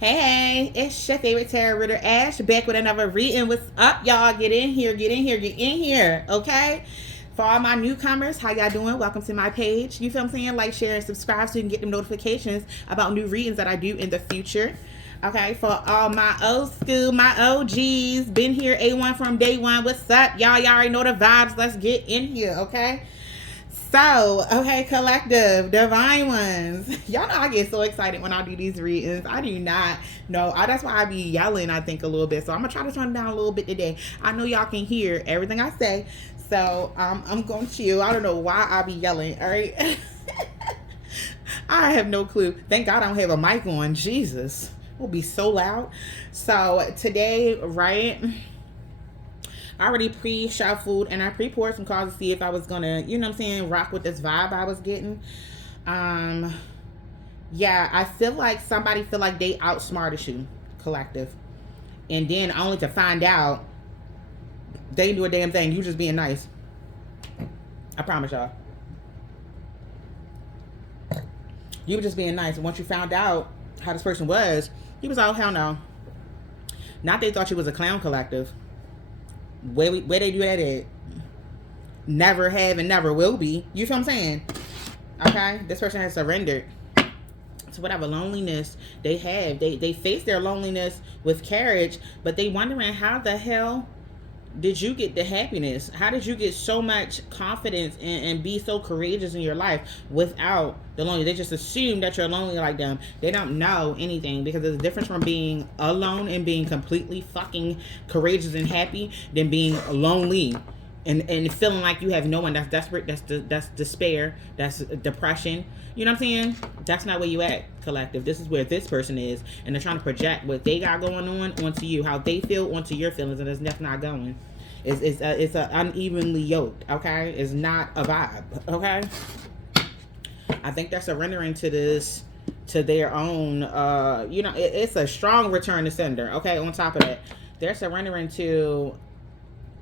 Hey, it's your favorite tarot reader, Ash, back with another reading. What's up, y'all? Get in here, get in here, get in here, okay? For all my newcomers, how y'all doing? Welcome to my page. You feel what I'm saying? Like, share, and subscribe so you can get them notifications about new readings that I do in the future. Okay, for all my old school, my OGs, been here A1 from day one. What's up, y'all? Y'all already know the vibes. Let's get in here, okay? So, okay, collective, divine ones. Y'all know I get so excited when I do these readings. I do not know. That's why I be yelling, I think, a little bit. So I'm going to try to turn it down a little bit today. I know y'all can hear everything I say. So I'm going to chill. I don't know why I be yelling, all right? I have no clue. Thank God I don't have a mic on. Jesus. It will be so loud. So today, right, I already pre-shuffled and I pre-poured some cards to see if I was gonna, you know what I'm saying, rock with this vibe I was getting. Yeah, I feel like somebody feel like they outsmarted you, collective. And then only to find out they didn't do a damn thing. You just being nice. I promise y'all. You were just being nice. And once you found out how this person was, he was all, hell no. Not they thought you was a clown, collective. Where they do that at? Never have and never will be. You feel what I'm saying? Okay? This person has surrendered to whatever loneliness they have. They face their loneliness with courage, but they wondering how the hell did you get the happiness? How did you get so much confidence and be so courageous in your life without the lonely? They just assume that you're lonely like them. They don't know anything, because there's a difference from being alone and being completely fucking courageous and happy than being lonely and feeling like you have no one. That's desperate. That's despair. That's depression. You know what I'm saying? That's not where you at, collective. This is where this person is, and they're trying to project what they got going on onto you, how they feel onto your feelings, and it's that's not going. It's a unevenly yoked. Okay, it's not a vibe. Okay, I think they're surrendering to this, to their own. You know, it's a strong return to sender. Okay, on top of that, they're surrendering to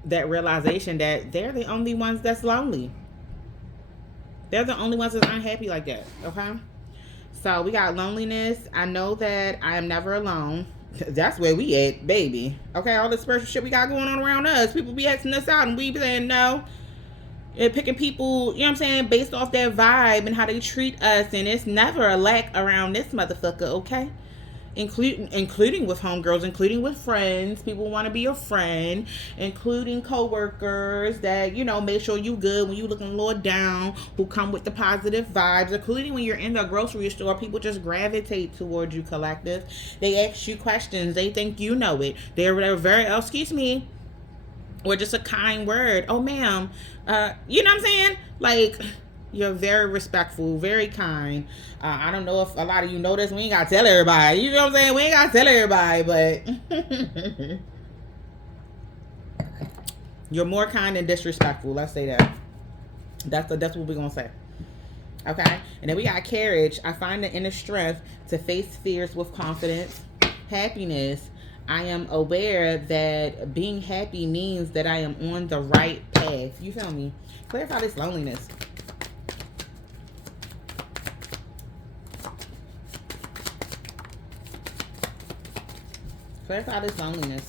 that realization that they're the only ones that's lonely. They're the only ones that's unhappy like that. Okay, so we got loneliness. I know that I am never alone. That's where we at, baby. Okay, all this spiritual shit we got going on around us, people be asking us out and we be saying no, and picking people, you know what I'm saying, based off their vibe and how they treat us. And it's never a lack around this motherfucker. Okay, including with homegirls, including with friends. People want to be your friend, including co-workers that, you know, make sure you good when you looking a little down, who come with the positive vibes, including when you're in the grocery store. People just gravitate towards you, collective. They ask you questions. They think you know it. They're very, oh, excuse me, or just a kind word. Oh, ma'am. You know what I'm saying? Like, you're very respectful, very kind. I don't know if a lot of you know this. We ain't got to tell everybody. You know what I'm saying? We ain't got to tell everybody, but you're more kind and disrespectful. Let's say that. That's what we're going to say. Okay? And then we got courage. I find the inner strength to face fears with confidence. Happiness. I am aware that being happy means that I am on the right path. You feel me? Clarify this loneliness. Clarify this loneliness.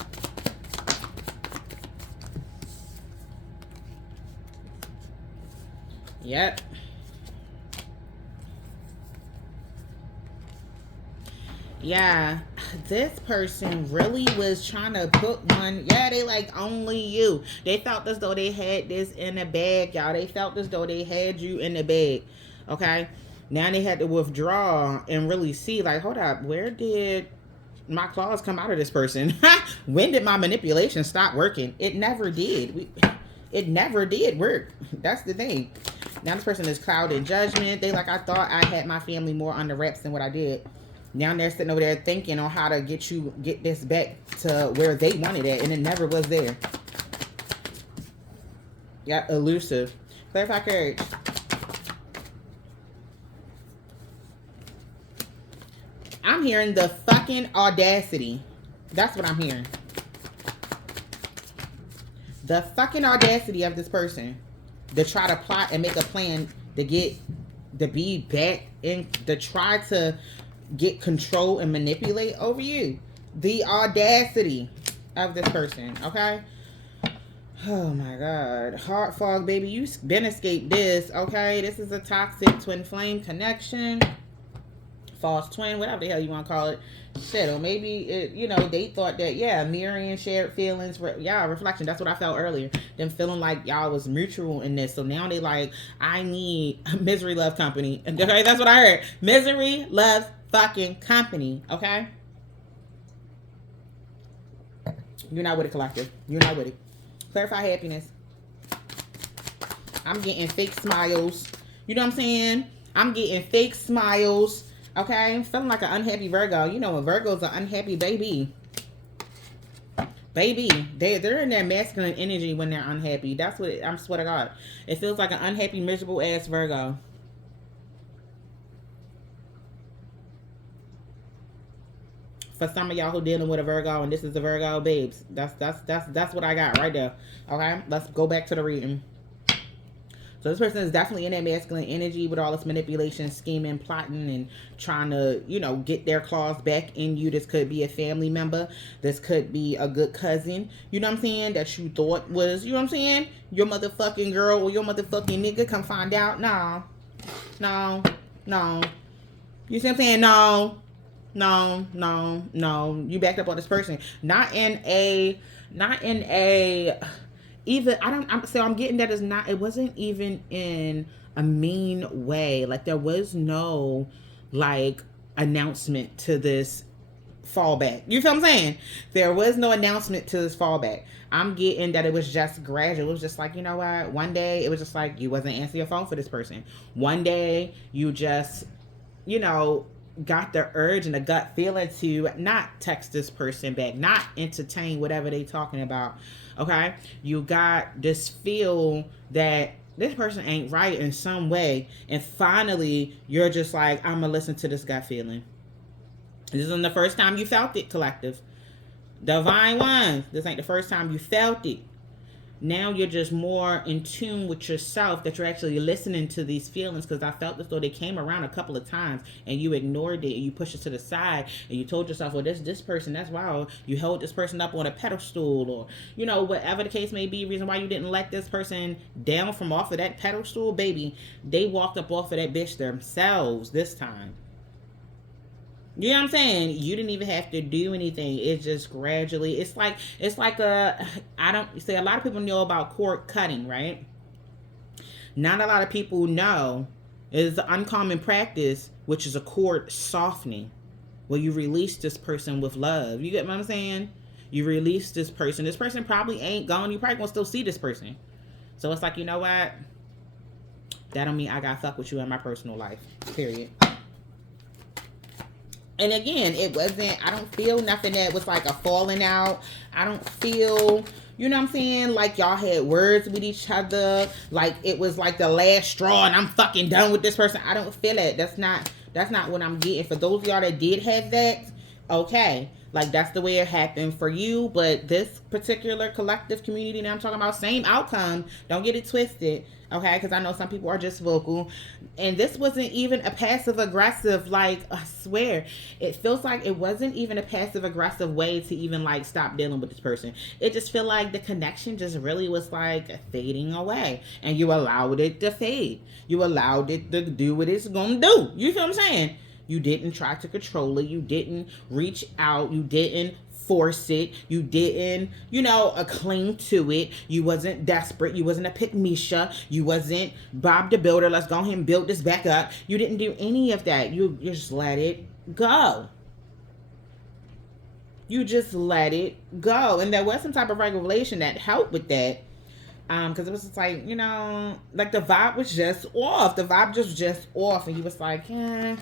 Yep. Yeah, this person really was trying to put one. Yeah, they like only you. They felt as though they had this in the bag, y'all. They felt as though they had you in the bag. Okay? Now they had to withdraw and really see, like, hold up, where did my claws come out of this person? When did my manipulation stop working? It never did. It never did work. That's the thing. Now this person is clouded judgment. They like, I thought I had my family more under wraps than what I did. Now they're sitting over there thinking on how to get this back to where they wanted it, and it never was there. Yeah, elusive. Clarify courage. I'm hearing the fucking audacity. That's what I'm hearing. The fucking audacity of this person to try to plot and make a plan to get, to be back in, to try to get control and manipulate over you. The audacity of this person, okay? Oh my God. Heart fog, baby. You been escaped this, okay? This is a toxic twin flame connection. False twin, whatever the hell you want to call it. Shit, or maybe it, you know, they thought that, yeah, mirroring shared feelings, reflection. That's what I felt earlier. Them feeling like y'all was mutual in this. So now they like, I need misery love company. Okay, that's what I heard. Misery loves fucking company. Okay, you're not with it, collective. You're not with it. Clarify happiness. I'm getting fake smiles. You know what I'm saying? I'm getting fake smiles. Okay, I'm feeling like an unhappy Virgo. You know, when Virgo's an unhappy baby. Baby, they're in their masculine energy when they're unhappy. That's what I'm swear to God. It feels like an unhappy, miserable ass Virgo. For some of y'all who dealing with a Virgo and this is a Virgo, babes, that's what I got right there. Okay, let's go back to the reading. So this person is definitely in that masculine energy with all this manipulation, scheming, plotting, and trying to, you know, get their claws back in you. This could be a family member. This could be a good cousin. You know what I'm saying? That you thought was, you know what I'm saying? Your motherfucking girl or your motherfucking nigga. Come find out. No. No. No. You see what I'm saying? No. No. No. No. You backed up on this person. Not in a even I'm getting that is not, it wasn't even in a mean way. Like there was no like announcement to this fallback. You feel what I'm saying? There was no announcement to this fallback. I'm getting that it was just gradual. It was just like, you know what? One day it was just like you wasn't answering your phone for this person. One day you just, you know, got the urge and the gut feeling to not text this person back, not entertain whatever they talking about. Okay, you got this feel that this person ain't right in some way, and finally you're just like, I'm gonna listen to this gut feeling. This isn't the first time you felt it, collective. Divine ones, this ain't the first time you felt it. Now you're just more in tune with yourself, that you're actually listening to these feelings, because I felt as though they came around a couple of times and you ignored it and you pushed it to the side and you told yourself, well, this person, that's why you held this person up on a pedestal, or, you know, whatever the case may be, reason why you didn't let this person down from off of that pedestal, baby, they walked up off of that bitch themselves this time. You know what I'm saying? You didn't even have to do anything. It's just gradually. It's like I don't say a lot of people know about cord cutting, right? Not a lot of people know is an uncommon practice, which is a cord softening, where you release this person with love. You get what I'm saying? You release this person. This person probably ain't gone. You probably gonna still see this person. So it's like, you know what? That don't mean I gotta fuck with you in my personal life. Period. And again, it wasn't, I don't feel nothing that was like a falling out. I don't feel, you know what I'm saying? Like y'all had words with each other. Like it was like the last straw and I'm fucking done with this person. I don't feel it. That's not what I'm getting. For those of y'all that did have that, okay. Like that's the way it happened for you. But this particular collective community that I'm talking about, same outcome. Don't get it twisted. Okay, because I know some people are just vocal. And this wasn't even a passive aggressive, like, I swear. It feels like it wasn't even a passive aggressive way to even like stop dealing with this person. It just feel like the connection just really was like fading away. And you allowed it to fade. You allowed it to do what it's gonna do. You feel what I'm saying? You didn't try to control it. You didn't reach out. You didn't force it. You didn't, you know, cling to it. You wasn't desperate. You wasn't a pick Misha. You wasn't Bob the Builder. Let's go ahead and build this back up. You didn't do any of that. You just let it go. You just let it go. And there was some type of regulation that helped with that. Because it was just like, you know, like the vibe was just off. The vibe just off. And he was like, yeah.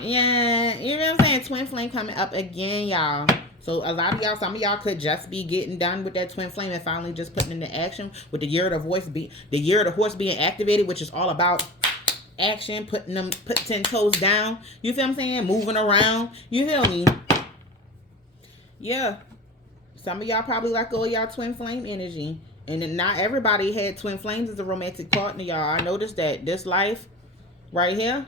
Yeah, you know what I'm saying? Twin flame coming up again, y'all. So a lot of y'all, some of y'all could just be getting done with that twin flame and finally just putting into action with the year of the horse being activated, which is all about action, put 10 toes down. You feel what I'm saying? Moving around. You feel me? Yeah. Some of y'all probably let go of y'all twin flame energy. And then not everybody had twin flames as a romantic partner, y'all. I noticed that this life right here,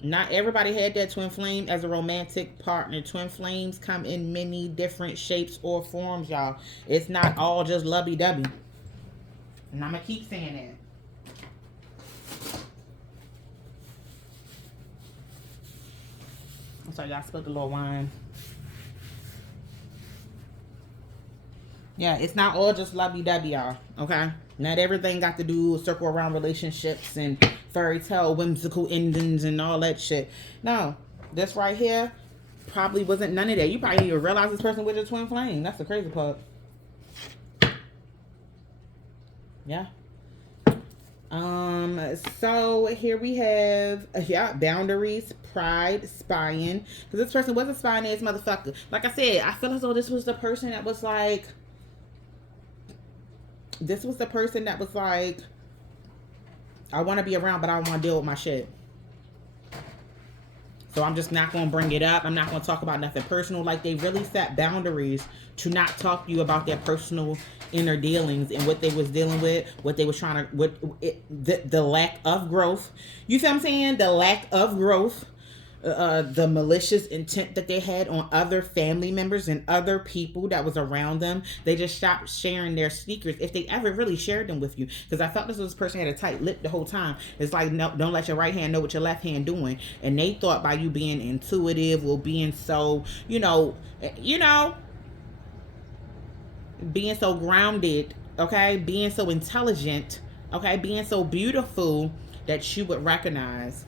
Not everybody had that twin flame as a romantic partner. Twin flames come in many different shapes or forms, y'all. It's not all just lovey-dovey. And I'm going to keep saying that. I'm sorry, y'all spilled a little wine. Yeah, it's not all just lovey-dovey, y'all. Okay? Not everything got to do with circle around relationships and fairy tale whimsical endings and all that shit. No, this right here probably wasn't none of that. You probably didn't even realize this person was your twin flame. That's the crazy part. Yeah. So here we have boundaries, pride, spying. Because this person was a spying ass motherfucker. Like I said, I feel as though this was the person that was like, I want to be around, but I don't want to deal with my shit. So I'm just not going to bring it up. I'm not going to talk about nothing personal. Like, they really set boundaries to not talk to you about their personal inner dealings and what they was dealing with, what they was trying to, the lack of growth. You feel what I'm saying? The lack of growth. The malicious intent that they had on other family members and other people that was around them. They just stopped sharing their secrets, if they ever really shared them with you. Because I felt this person had a tight lip the whole time. It's like, no, don't let your right hand know what your left hand doing. And they thought by you being intuitive or being so, being so grounded, okay, being so intelligent, okay, being so beautiful, that you would recognize.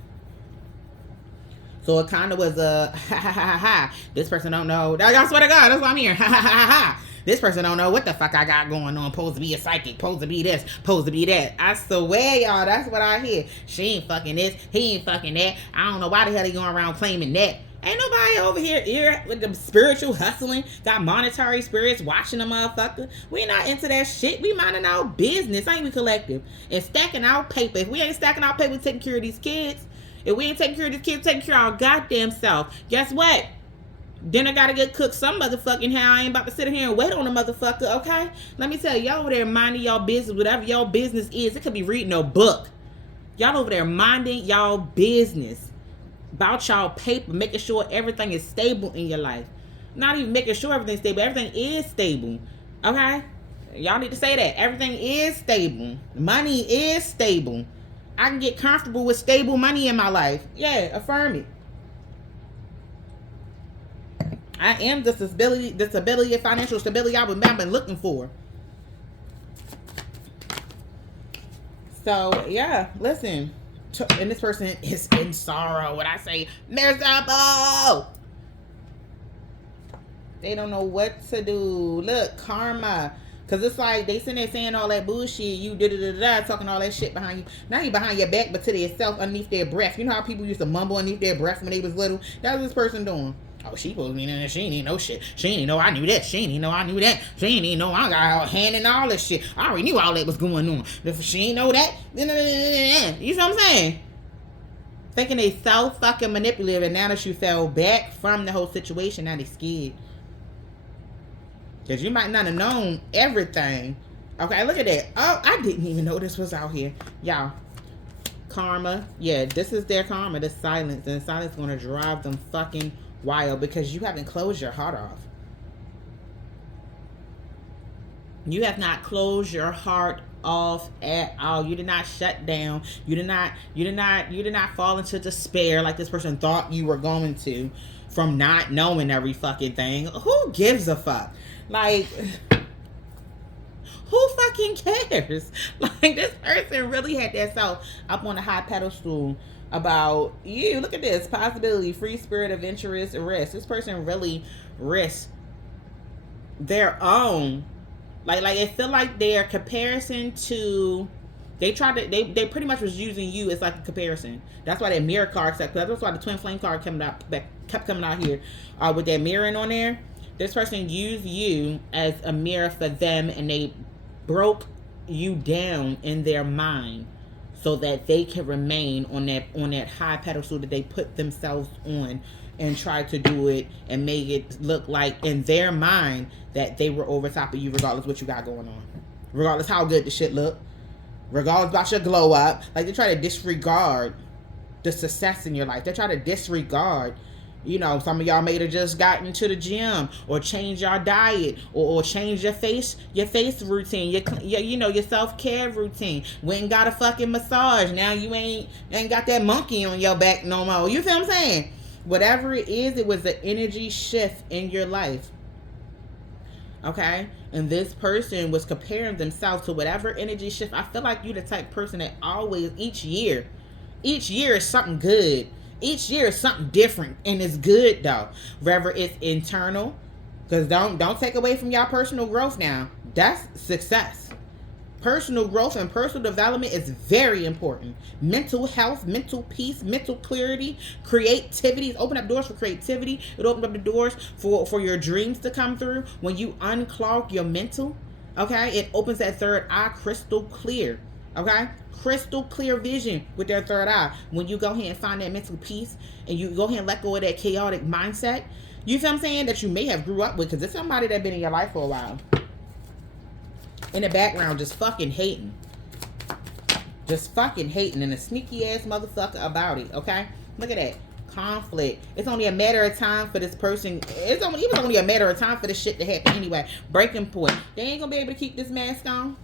So it kind of was a ha ha ha ha. This person don't know. I swear to God, that's why I'm here. Ha ha ha ha. This person don't know what the fuck I got going on. Supposed to be a psychic. Supposed to be this. Supposed to be that. I swear, y'all, that's what I hear. She ain't fucking this. He ain't fucking that. I don't know why the hell he going around claiming that. Ain't nobody over here with the spiritual hustling. Got monetary spirits watching the motherfucker. We not into that shit. We minding our business. Ain't we collective? And stacking our paper. If we ain't stacking our paper, taking care of these kids. If we ain't taking care of these kids, taking care of our goddamn self. Guess what? Dinner gotta get cooked some motherfucking how. I ain't about to sit here and wait on a motherfucker, okay? Let me tell you, y'all over there minding y'all business, whatever y'all business is. It could be reading a book. Y'all over there minding y'all business. About y'all paper, making sure everything is stable in your life. Not even making sure everything's stable. Everything is stable, okay? Y'all need to say that. Everything is stable. Money is stable. I can get comfortable with stable money in my life. Yeah, affirm it. I am the stability of financial stability I've been looking for. So, yeah, listen. And this person is in sorrow. When I say miserable, they don't know what to do. Look, karma. Because it's like they sitting there saying all that bullshit. You da-da-da-da, talking all that shit behind you. Not even behind your back, but to themselves underneath their breath. You know how people used to mumble underneath their breath when they was little? That's what this person doing. Oh, she supposed to be in there. She ain't even know shit. She ain't even know I knew that. She ain't even know I knew that. She ain't even know I got a hand in all this shit. I already knew all that was going on. If she ain't know that, you know what I'm saying? Thinking they so fucking manipulative, and now that you fell back from the whole situation, now they scared. Because you might not have known everything. Okay, look at that. Oh, I didn't even know this was out here. Y'all, karma. Yeah, this is their karma, the silence. And the silence is going to drive them fucking wild because you haven't closed your heart off. You have not closed your heart off at all. You did not shut down. You did not fall into despair like this person thought you were going to from not knowing every fucking thing. Who gives a fuck? Like, who fucking cares? Like, this person really had that self up on a high pedestal about you. Look at this. Possibility, free spirit, adventurous, risk. This person really risks their own. Like it feel like their comparison to, they pretty much was using you as like a comparison. That's why that mirror card, that's why the twin flame card kept coming out here with that mirroring on there. This person used you as a mirror for them, and they broke you down in their mind so that they can remain on that high pedestal that they put themselves on, and try to do it and make it look like in their mind that they were over top of you, regardless what you got going on, regardless how good the shit look, regardless about your glow up. Like, they try to disregard the success in your life. They try to disregard. You know, some of y'all may have just gotten to the gym or change your diet or change your face routine, your self-care routine. Went and got a fucking massage. Now you ain't got that monkey on your back no more. You feel what I'm saying? Whatever it is, it was an energy shift in your life. Okay? And this person was comparing themselves to whatever energy shift. I feel like you're the type of person that always, each year is something good. Each year is something different, and it's good though. Whether it's internal, because don't take away from y'all personal growth now. That's success. Personal growth and personal development is very important. Mental health, mental peace, mental clarity, creativity. Open up doors for creativity. It opens up the doors for your dreams to come through. When you unclog your mental, okay, it opens that third eye crystal clear. Okay? Crystal clear vision with their third eye. When you go ahead and find that mental peace and you go ahead and let go of that chaotic mindset, you see what I'm saying, that you may have grew up with, because it's somebody that's been in your life for a while. In the background, just fucking hating. Just fucking hating, and a sneaky ass motherfucker about it, okay? Look at that. Conflict. It's only a matter of time for this person. It was only a matter of time for this shit to happen anyway. Breaking point. They ain't gonna be able to keep this mask on.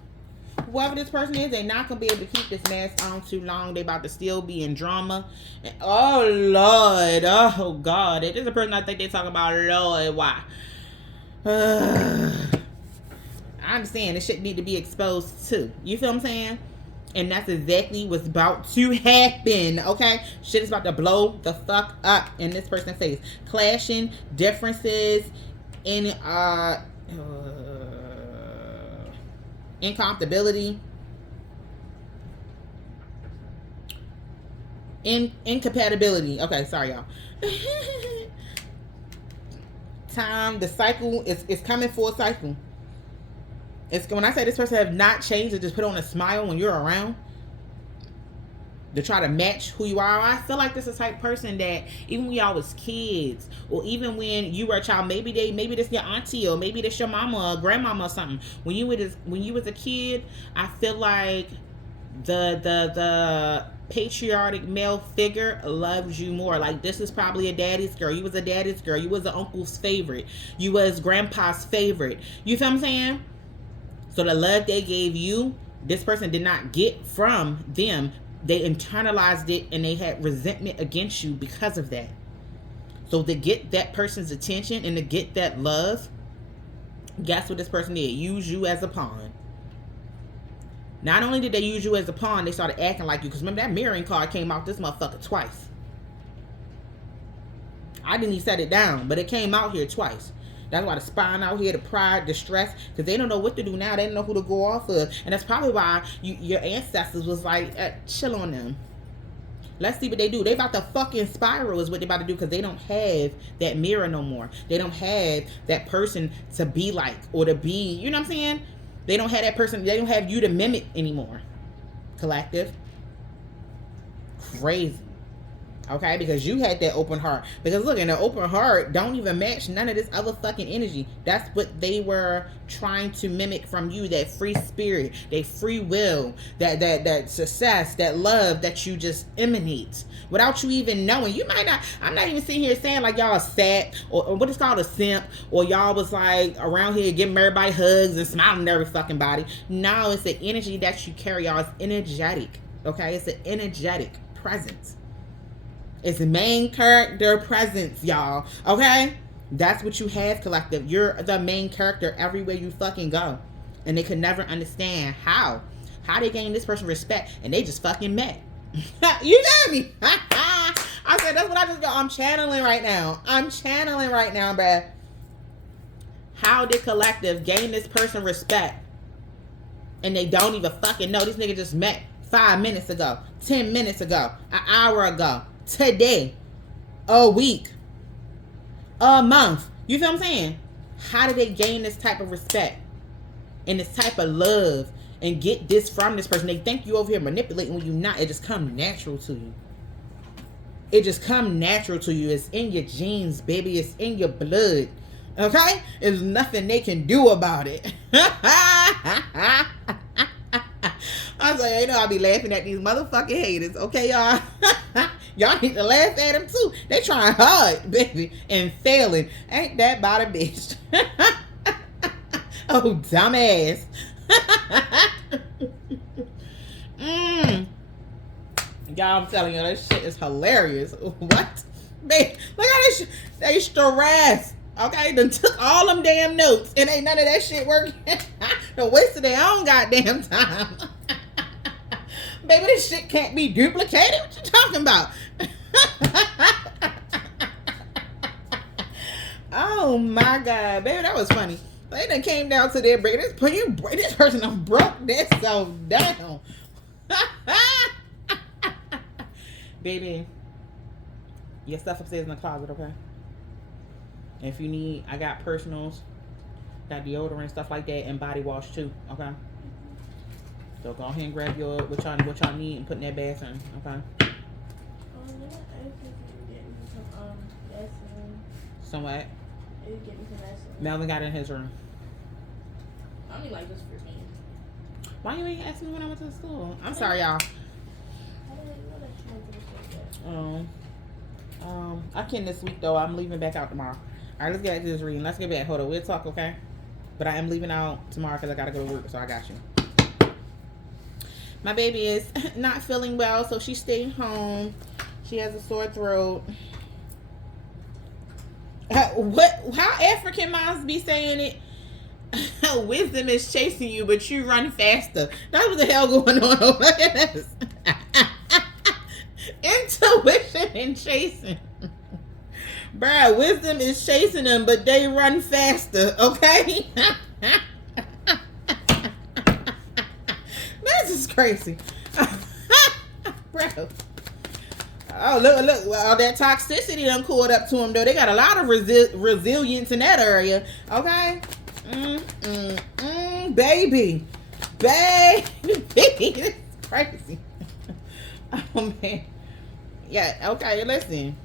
Whoever this person is, they're not gonna be able to keep this mask on too long. They about to still be in drama. And, oh Lord, oh God, it is a person I think they talk about. Lord, why? I'm saying this shit need to be exposed too. You feel what I'm saying? And that's exactly what's about to happen. Okay, shit is about to blow the fuck up in this person's face. Clashing differences in incompatibility, incompatibility. Okay, sorry y'all. Time, the cycle is coming full cycle. It's when I say this person have not changed, to just put on a smile when you're around, to try to match who you are. I feel like this is the type of person that even when y'all was kids, or even when you were a child, maybe this your auntie, or maybe this your mama or grandmama or something. When you was a kid, I feel like the patriotic male figure loves you more. Like, this is probably a daddy's girl. You was a daddy's girl. You was an uncle's favorite. You was grandpa's favorite. You feel what I'm saying? So the love they gave you, this person did not get from them. They internalized it, and they had resentment against you because of that. So to get that person's attention and to get that love, guess what this person did? Use you as a pawn. Not only did they use you as a pawn, they started acting like you. Because remember, that mirroring card came out this motherfucker twice. I didn't even set it down, but it came out here twice. That's why the spine out here, the pride, the stress, because they don't know what to do now. They don't know who to go off of. And that's probably why your ancestors was like, chill on them. Let's see what they do. They about to fucking spiral is what they about to do, because they don't have that mirror no more. They don't have that person to be like, or to be, you know what I'm saying? They don't have that person. They don't have you to mimic anymore. Collective. Crazy. Okay, because you had that open heart. Because look, in an open heart don't even match none of this other fucking energy. That's what they were trying to mimic from you. That free spirit, that free will, that success, that love that you just emanate without you even knowing. You might not, I'm not even sitting here saying like y'all are sad or what is called a simp, or y'all was like around here giving everybody hugs and smiling at every fucking body. No, it's the energy that you carry, y'all. It's energetic. Okay, it's an energetic presence. It's main character presence, y'all. Okay? That's what you have, collective. You're the main character everywhere you fucking go. And they could never understand how they gain this person respect, and they just fucking met. You got me? I said, that's what I just got. I'm channeling right now, bruh. How did collective gain this person respect, and they don't even fucking know? These niggas just met 5 minutes ago, 10 minutes ago, an hour ago, today, a week, a month. You feel what I'm saying? How did they gain this type of respect and this type of love and get this from this person? They think you over here manipulating when you're not. It just comes natural to you. It just comes natural to you. It's in your genes, baby. It's in your blood. Okay? There's nothing they can do about it. I was like, you know, I'll be laughing at these motherfucking haters. Okay, y'all? Y'all need to laugh at them too. They trying hard, baby, and failing. Ain't that about a bitch? Oh, dumbass. Y'all, I'm telling you, that shit is hilarious. What? Babe, look at this shit. They stressed. Okay, done took all them damn notes and ain't none of that shit working. They wasted their own goddamn time. Baby, this shit can't be duplicated. What you talking about? Oh my God, baby, that was funny. They done came down to their break. This person done broke this so down. Baby, your stuff upstairs in the closet, okay? If you need, I got personals, got deodorant, stuff like that, and body wash too, okay? So go ahead and grab your what y'all need and put in that bathroom, okay? Some what? Melvin got in his room. I only like this for me. Why you ain't asking me when I went to school? I'm sorry, y'all. I can this week though. I'm leaving back out tomorrow. All right, let's get into this reading. Let's get back. Hold on, we'll talk, okay? But I am leaving out tomorrow because I gotta go to work, so I got you. My baby is not feeling well, so she's staying home. She has a sore throat. How African moms be saying it? Wisdom is chasing you, but you run faster. That's what the hell going on over there. Intuition and chasing. Bruh, wisdom is chasing them, but they run faster, okay? This is crazy. Bro. Oh, look. Well, that toxicity done caught up to them, though. They got a lot of resilience in that area, okay? Baby. This is crazy. Oh, man. Yeah, okay, listen.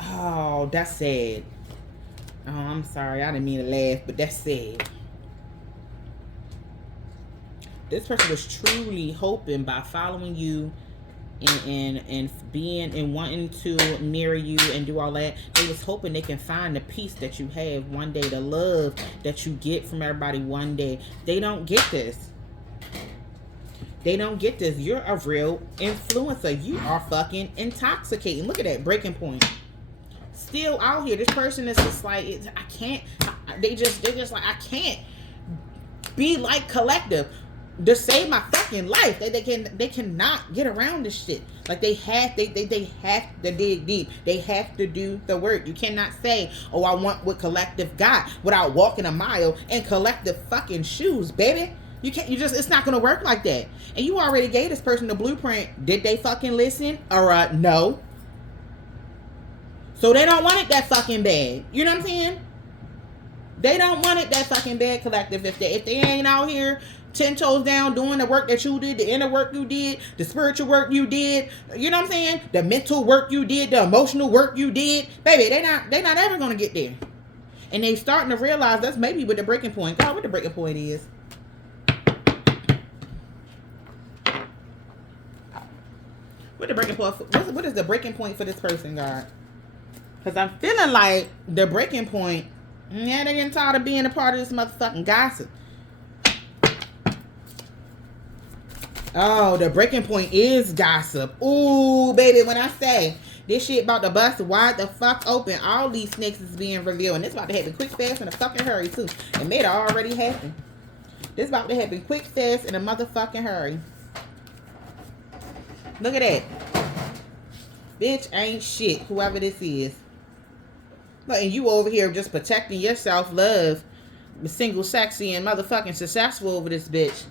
Oh, that's sad. Oh, I'm sorry. I didn't mean to laugh, but that's sad. This person was truly hoping by following you and being and wanting to marry you and do all that, they was hoping they can find the peace that you have one day, the love that you get from everybody one day. They don't get this. They don't get this. You're a real influencer. You are fucking intoxicating. Look at that breaking point. Still out here. This person is just like, I can't. They're just like, I can't be like Collective to save my fucking life. They cannot get around this shit. Like they have to dig deep. They have to do the work. You cannot say, oh, I want what Collective got without walking a mile in Collective fucking shoes, baby. You can't. It's not gonna work like that. And you already gave this person the blueprint. Did they fucking listen? Or no? So they don't want it that fucking bad. You know what I'm saying? They don't want it that fucking bad, Collective. If they ain't out here 10 toes down doing the work that you did, the inner work you did, the spiritual work you did, you know what I'm saying? The mental work you did, the emotional work you did, baby, they not ever gonna get there. And they starting to realize that's maybe what the breaking point. God, what the breaking point is. What the breaking point? What is the breaking point for this person, God? Because I'm feeling like the breaking point. Yeah, they're getting tired of being a part of this motherfucking gossip. Oh, the breaking point is gossip. Ooh, baby, when I say this shit about to bust wide the fuck open, all these snakes is being revealed. And it's about to happen quick, fast, in a fucking hurry, too. It may have already happened. This about to happen quick, fast, in a motherfucking hurry. Look at that. Bitch ain't shit, whoever this is. Look, and you over here just protecting your self-love. Single, sexy, and motherfucking successful over this bitch.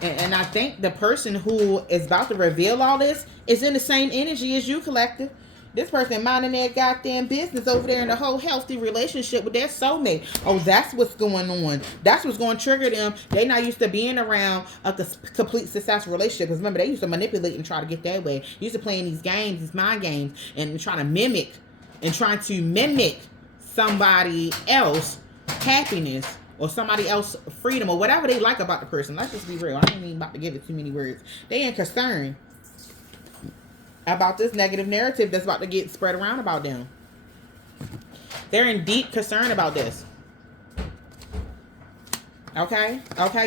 And I think the person who is about to reveal all this is in the same energy as you, Collective. This person minding their goddamn business over there in a whole healthy relationship with their soulmate. Oh, that's what's going on. That's what's going to trigger them. They not used to being around a complete successful relationship. Because remember, they used to manipulate and try to get that way. They used to playing these games, these mind games, and trying to mimic somebody else's happiness or somebody else's freedom or whatever they like about the person. Let's just be real. I ain't even about to give it too many words. They ain't concerned about this negative narrative that's about to get spread around about them. They're in deep concern about this. Okay,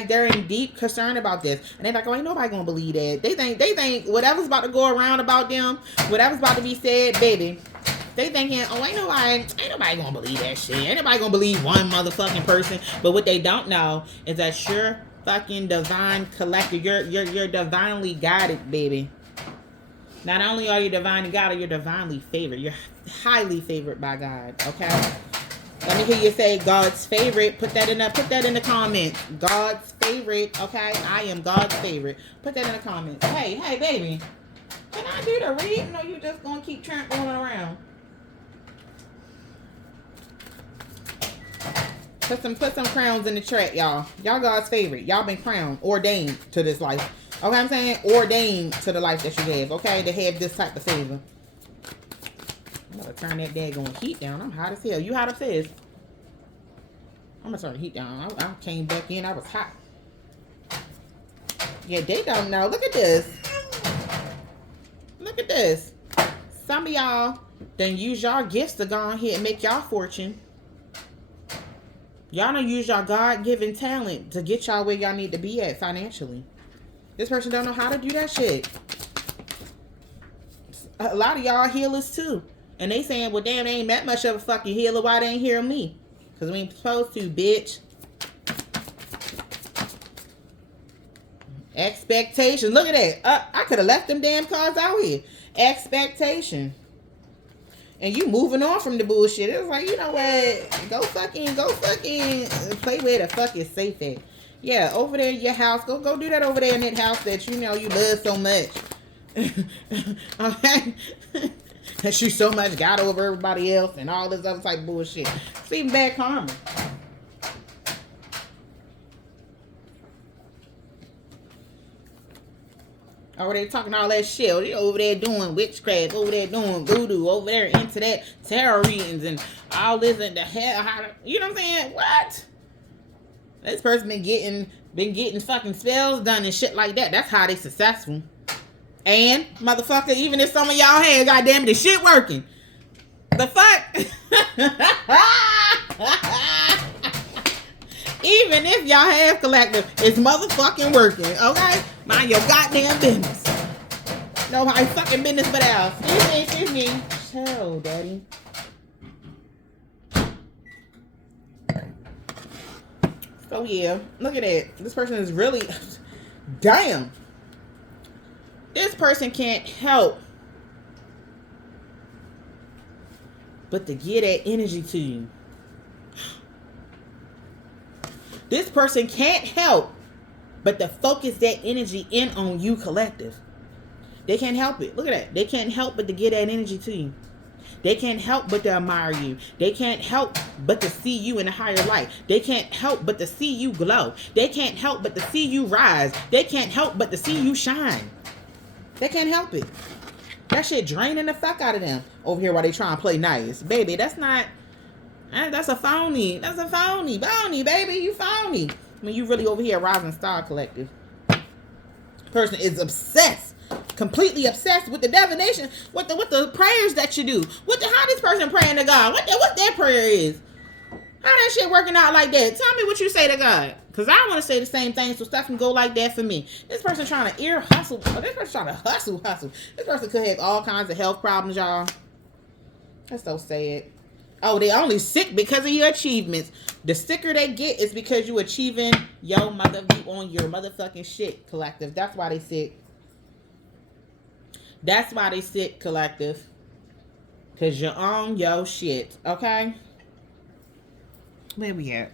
they're in deep concern about this, and they're like, "Oh, ain't nobody gonna believe that." They think whatever's about to go around about them, whatever's about to be said, baby. They thinking, "Oh, ain't nobody gonna believe that shit. Ain't nobody gonna believe one motherfucking person." But what they don't know is that you're fucking divine collector. You're divinely guided, baby. Not only are you divinely guided, you're divinely favored. You're highly favored by God. Okay. Let me hear you say God's favorite. Put that in the comments. God's favorite. Okay, I am God's favorite. Put that in the comments. Hey, baby, can I do the reading, or you just gonna keep trampling around? Put some crowns in the track, y'all. Y'all God's favorite. Y'all been crowned, ordained to this life. Okay, I'm saying ordained to the life that you have. Okay, to have this type of favor. I'm gonna turn that daggone heat down. I'm hot as hell. You hot upstairs? I'm gonna turn the heat down. I came back in. I was hot. Yeah, they don't know. Look at this. Look at this. Some of y'all then use y'all gifts to go on here and make y'all fortune. Y'all don't use y'all God-given talent to get y'all where y'all need to be at financially. This person don't know how to do that shit. A lot of y'all healers too. And they saying, well, damn, they ain't that much of a fucking healer. Why they ain't hearing me? Because we ain't supposed to, bitch. Expectation. Look at that. I could have left them damn cards out here. Expectation. And you moving on from the bullshit. It was like, you know what? Go fucking play where the fuck is safe at. Yeah, over there in your house. Go do that over there in that house that you know you love so much. Okay? That you so much got over everybody else and all this other type of bullshit. It's even bad karma. Over there talking all that shit. They over there doing witchcraft. Over there doing voodoo. Over there into that tarot readings and all this and the hell. You know what I'm saying? What? This person been getting fucking spells done and shit like that. That's how they successful. And, motherfucker, even if some of y'all had, goddamn it, the shit working. The fuck? Even if y'all have collective, it's motherfucking working, okay? Mind your goddamn business. Nobody fucking business but ours. Excuse me. Chill, daddy. So, yeah. Look at that. This person is really... Damn. This person can't help but to get that energy to you. This person can't help but to focus that energy in on you, collective. They can't help it. Look at that. They can't help but to get that energy to you. They can't help but to admire you. They can't help but to see you in a higher light. They can't help but to see you glow. They can't help but to see you rise. They can't help but to see you shine. They can't help it. That shit draining the fuck out of them over here while they try and play nice. Baby, that's not... That's a phony. That's a phony. Phony, baby. You phony. When you really over here rising star collective. Person is obsessed. Completely obsessed with the divination. With the prayers that you do. How this person praying to God? What that prayer is? How that shit working out like that? Tell me what you say to God. Because I want to say the same thing so stuff can go like that for me. This person trying to ear hustle. This person trying to hustle. This person could have all kinds of health problems, y'all. That's so sad. Oh, they only sick because of your achievements. The sicker they get is because you achieving you on your motherfucking shit, collective. That's why they sick. That's why they sick, collective. Because you're on your shit, okay? Where we at?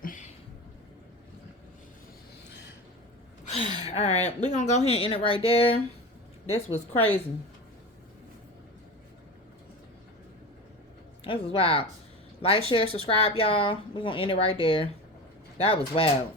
Alright, we're going to go ahead and end it right there. This was crazy. This was wild. Like, share, subscribe, y'all. We're going to end it right there. That was wild.